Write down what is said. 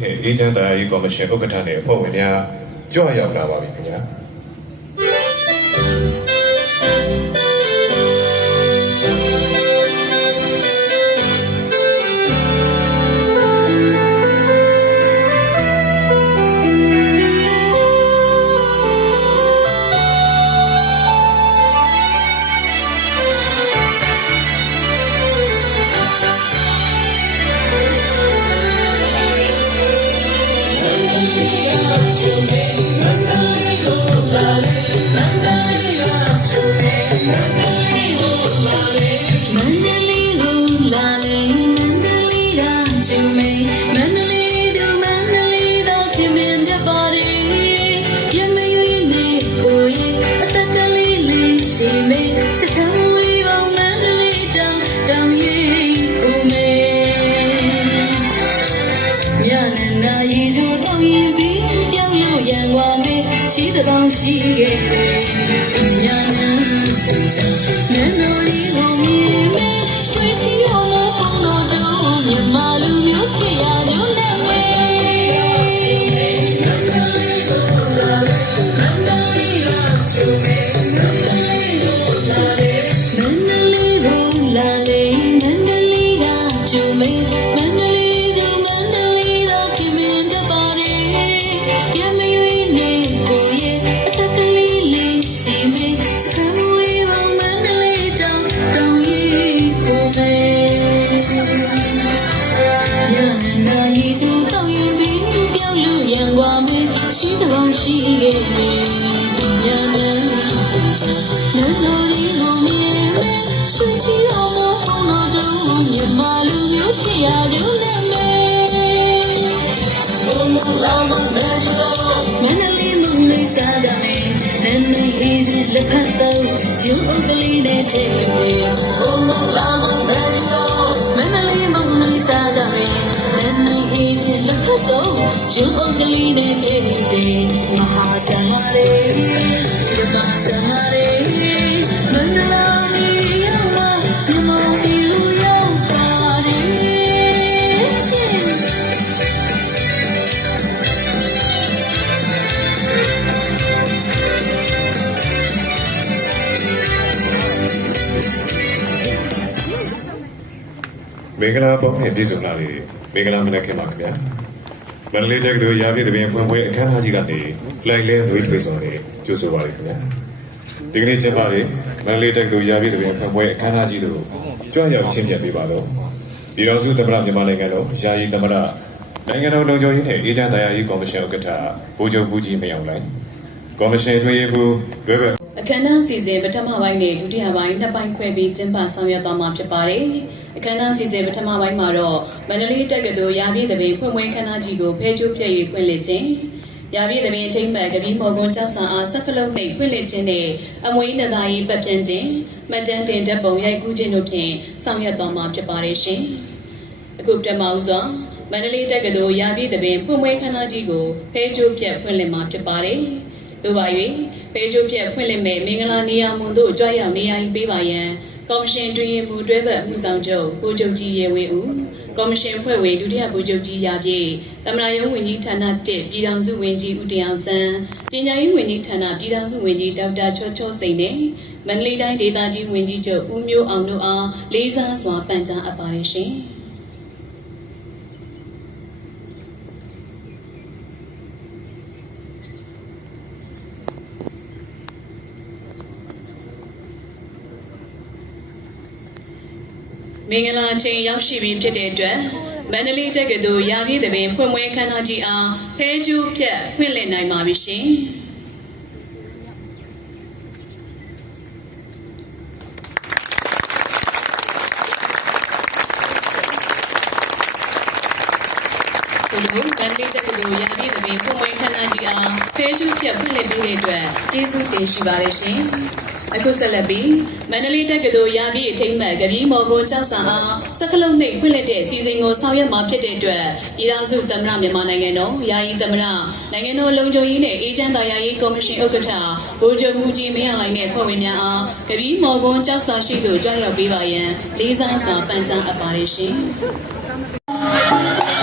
အေဂျင့်တရားရေးကော်မရှင်ဥက္ကဋ္ဌနဲ့အဖွဲ့ဝင်များကြွရောက်လာပါပြီခင်ဗျာရှိတဲ့ပေါင်းရှိခဲ့တယ်။ညာနာစိတ်ချနန်းတော်လေးကိုမြင်မယ်ဆွေချီအောင်လို့ပေါင်းတော်တို့မြမလူမျိုးဖြစ်ရလို့နဲ့ဝဲချူမေနန်းတော်လေးကိုလာနန်းတော်လေးကချူမေနန်းတော်လေးကိုလာနန်းတော်လေးကိုလာလေနန်းတော်လေးကချူမေနန်းတော်လေးကိုနန်းတော်လေးကခင်မင်းတပါရေရမယွေနေရှိခဲ့တယ်။ညာနာစိတ်ချနန်းတော်လေးကိုမြင်မယ်ဆွေချီအောင်လို့ပေါင်းတော်တို့မြမလူမျိုးဖြစ်ရလို့နဲ့မယ်။ဘုံလာမမဲတော့မန္တလေးမုံလေးစားကြမယ်။နန်းနေအေးကြီးလက်ဖက်တော့ဂျုံအုပ်ကလေးနဲ့ထည့်တယ်။ဘုံလာမမဲတော့မန္တလေးမုံလေးစားကြမယ်။နန်းနေအေးကြီးလက်ဖက်တော့ဂျုံအုပ်ကလေးနဲ့ထည့်တယ်။မဟာသမရေဓမ္မသမရေမန္တလာရီယောဓမ္မဒီလူယောပါတယ်ရှင်မင်္ဂလာပေါင်းနဲ့ပြည့်စုံလာလေမင်္ဂလာမနက်ခင်းပါခင်ဗျာမန္တလေးတက္ကသိုလ်ရာပြည့်တပင်ဖွင့်ပွဲအခမ်းအနားကြီးကနေလိုက်လဲဝေးထွေဆောင်နေကြိုဆိုပါရခင်ဗျာဒီကနေ့ကျင်းပတဲ့မန္တလေးတက္ကသိုလ်ရာပြည့်တပင်ဖွင့်ပွဲအခမ်းအနားကြီးတို့ကြွရောက်ချင်းပြပေးပါတော့ပြည်တော်စုသမ္မတမြန်မာနိုင်ငံတော်ယာယီသမ္မတနိုင်ငံတော်လုံခြုံရေးနဲ့အေဂျင့်တရားရေးကော်မရှင်ဥက္ကဋ္ဌဗိုလ်ချုပ်ဘူးကြီးမယောင်လိုက်ကော်မရှင်အတွင်းရေးမှူးတွဲဘက်အခမ်းအနားစီစဉ်ပထမပိုင်းနဲ့ဒုတိယပိုင်းနှစ်ပိုင်းခွဲပြီးကျင်းပဆောင်ရွက်သွားမှာဖြစ်ပါတယ်။အခမ်းအနားစီစဉ်ပထမပိုင်းမှာတော့မန္တလေးတက္ကသိုလ်ရာပြည့်သဘင်ဖွင့်ပွဲခမ်းနားကြီးကိုဖဲကျိုးပြည့်၍ဖွင့်လှစ်ခြင်းရာပြည့်သဘင်အထိမ်းအမှတ်ကပီးမော်ကွန်းကျောက်ဆာအားစက္ကလုံးနှိပ်ဖွင့်လှစ်ခြင်းနဲ့အမွေးနသာရေးပတ်ပြန်ခြင်းမှတ်တမ်းတင်ဓာတ်ပုံရိုက်ကူးခြင်းတို့ဖြင့်ဆောင်ရွက်သွားမှာဖြစ်ပါတယ်ရှင်။အခုပထမဦးစွာမန္တလေးတက္ကသိုလ်ရာပြည့်သဘင်ဖွင့်ပွဲခမ်းနားကြီးကိုဖဲကျိုးပြည့်ဖွင့်လှစ်မှာဖြစ်ပါတယ်။သို့ပါ၍ဖဲကျိုးပြည့်ဖွင့်လှစ်မဲ့မင်္ဂလာနေရာမွန်တို့ကြွရောက်နေရာယူပေးပါရန်ကော်မရှင်တွင်ရင်မူတွဲဘက်အမှုဆောင်ချုပ်ဗိုလ်ချုပ်ကြီးရေဝေဦးကော်မရှင်ဖွဲ့ဝင်ဒုတိယဗိုလ်ချုပ်ကြီးရာပြည့်သမ္မတရုံးဝန်ကြီးဌာန1ပြည်ထောင်စုဝန်ကြီးဦးတင်အောင်ဆန်းပညာရေးဝန်ကြီးဌာနပြည်ထောင်စုဝန်ကြီးဒေါက်တာချောချောစိန်နဲ့မန္တလေးတိုင်းဒေသကြီးဝန်ကြီးချုပ်ဦးမျိုးအောင်တို့အားလေးစားစွာပန်ကြားအပ်ပါတယ်ရှင်မင်္ဂလာချိန်ရောက်ရှိပြီဖြစ်တဲ့အတွက်မန္တလေးတက္ကသိုလ်ရာပြည့်သဘင်ဖွင့်ပွဲခမ်းနားကြီးအားဖဲကျိုးဖြတ်ဖွင့်လှစ်နိုင်ပါပြီရှင်။ဒီလိုမန္တလေးတက္ကသိုလ်ရာပြည့်သဘင်ဖွင့်ပွဲခမ်းနားကြီးအားဖဲကျိုးဖြတ်ဖွင့်လှစ်ပေးတဲ့အတွက်ကျေးဇူးတင်ရှိပါတယ်ရှင်။အခုဆက်လက်ပြီးမန္တလေးတက္ကသိုလ်ရာပြည့်အထိမ်းအမှတ်ကပီးမော်ကွန်းကျောက်ဆာအားစက္ကလုံးနှိပ်ဖွင့်လှစ်တဲ့အစီအစဉ်ကိုဆောင်ရွက်မှာဖြစ်တဲ့အတွက်ပြည်ထောင်စုသမ္မတမြန်မာနိုင်ငံတော်ယာယီသမ္မတနိုင်ငံတော်လုံခြုံရေးနဲ့အေဂျင့်တရားရေးကော်မရှင်ဥက္ကဋ္ဌဗိုလ်ချုပ်ဘူးကြီးမင်းအောင်လှိုင်နဲ့ဖွဲ့ဝင်များအားကပီးမော်ကွန်းကျောက်ဆာရှိသို့ကြွရောက်ပေးပါရန်လေးစားစွာပန်ကြားအပ်ပါတယ်ရှင်။